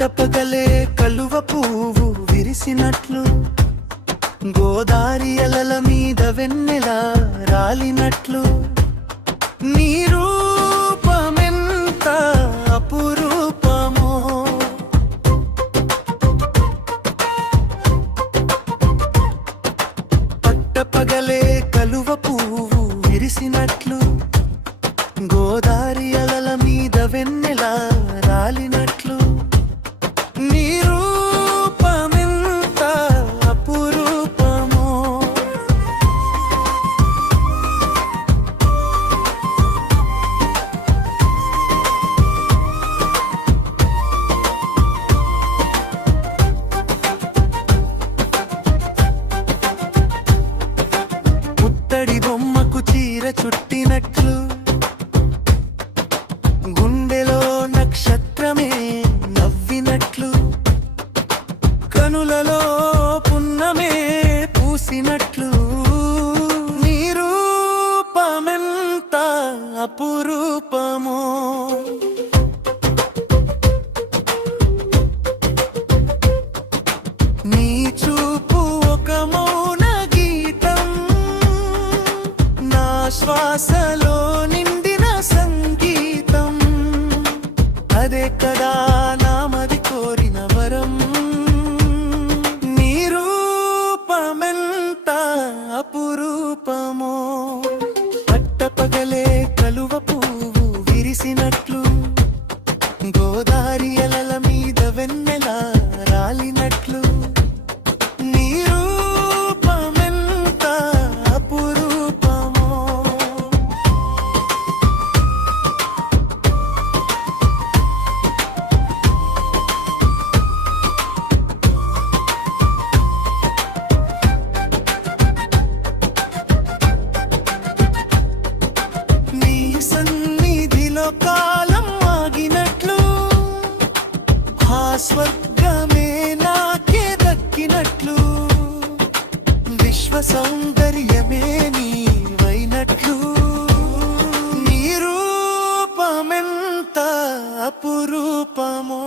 పట్టపగలే కలువ పువ్వు విరిసినట్లు, గోదారి అలల మీద వెన్నెల రాలినట్లు, నీ రూపమెంత అపురూపమో. పట్టపగలే కలువ పువ్వు విరిసినట్లు, గోదారి అలల మీద వెన్నెల రాలినట్లు, నీ రూపమెంత అపురూపమో. పుత్తడి బొమ్మకు చీర చుట్టినట్లు, గుండెలో నక్షత్రమే నవ్వినట్లు, కనులలో పున్నమే పూసినట్లు, నీ రూపమెంత అపురూపమో. నీ చూపు ఒక మౌన గీతం, నా శ్వాసలో నిండిన సంగీతం, అదే కదా నామది కోరిన వరం, నీ రూపమెంత అపురూపమో. పట్టపగలే కలువ పువ్వు విరిసినట్లు, గోదారి అలల మీద వెన్నెల రాలినట్లు, నీ రూపమెంత అపురూపమో. నీ సన్నిధిలో కాలం ఆగినట్లు, ఆ స్వర్గమే నాకే దక్కినట్లు, విశ్వ సౌందర్యమే నీవైనట్లు, నీ రూపమెంత అపురూపమో.